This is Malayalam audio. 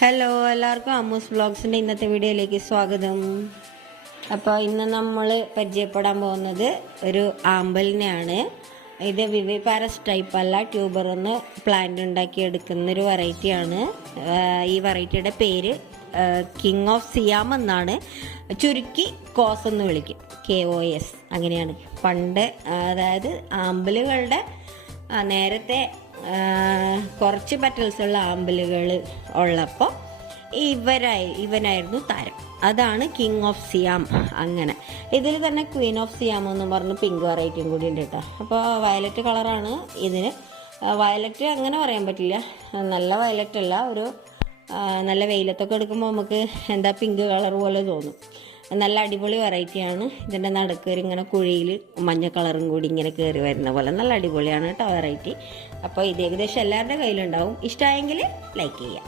ഹലോ, എല്ലാവർക്കും അമ്മൂസ് വ്ളോഗ്സിൻ്റെ ഇന്നത്തെ വീഡിയോയിലേക്ക് സ്വാഗതം. അപ്പോൾ ഇന്ന് നമ്മൾ പരിചയപ്പെടാൻ പോകുന്നത് ഒരു ആമ്പലിനെയാണ്. ഇത് വിവിപാരസ് ടൈപ്പ് അല്ല, ട്യൂബറൊന്ന് പ്ലാന്റ് ഉണ്ടാക്കി എടുക്കുന്നൊരു വെറൈറ്റിയാണ്. ഈ വെറൈറ്റിയുടെ പേര് കിങ് ഓഫ് സിയാം എന്നാണ്. ചുരുക്കി കോസ് എന്ന് വിളിക്കും, KOS അങ്ങനെയാണ്. പണ്ട് അതായത് ആമ്പലുകളുടെ നേരത്തെ കുറച്ച് പെറ്റൽസ് ഉള്ള ആമ്പലുകൾ ഉള്ളപ്പോൾ ഇവനായിരുന്നു താരം. അതാണ് കിങ് ഓഫ് സിയാം. അങ്ങനെ ഇതിൽ തന്നെ ക്വീൻ ഓഫ് സിയാം എന്ന് പറഞ്ഞ് പിങ്ക് വെറൈറ്റിയും കൂടി ഉണ്ട് കേട്ടോ. അപ്പോൾ വയലറ്റ് കളറാണ് ഇതിന്. വയലറ്റ് അങ്ങനെ പറയാൻ പറ്റില്ല, നല്ല വയലറ്റ് അല്ല, ഒരു നല്ല വെയിലത്തൊക്കെ എടുക്കുമ്പോൾ നമുക്ക് എന്താ പിങ്ക് കളർ പോലെ തോന്നും. നല്ല അടിപൊളി വെറൈറ്റിയാണ്. ഇതിൻ്റെ നടുക്കൊരു ഇങ്ങനെ കുഴിയിൽ മഞ്ഞ കളറും കൂടി ഇങ്ങനെ കയറി വരുന്ന പോലെ നല്ല അടിപൊളിയാണ് കേട്ടോ വെറൈറ്റി. അപ്പോൾ ഇത് ഏകദേശം എല്ലാവരുടെ കയ്യിലുണ്ടാവും. ഇഷ്ടമായെങ്കിൽ ലൈക്ക് ചെയ്യാം.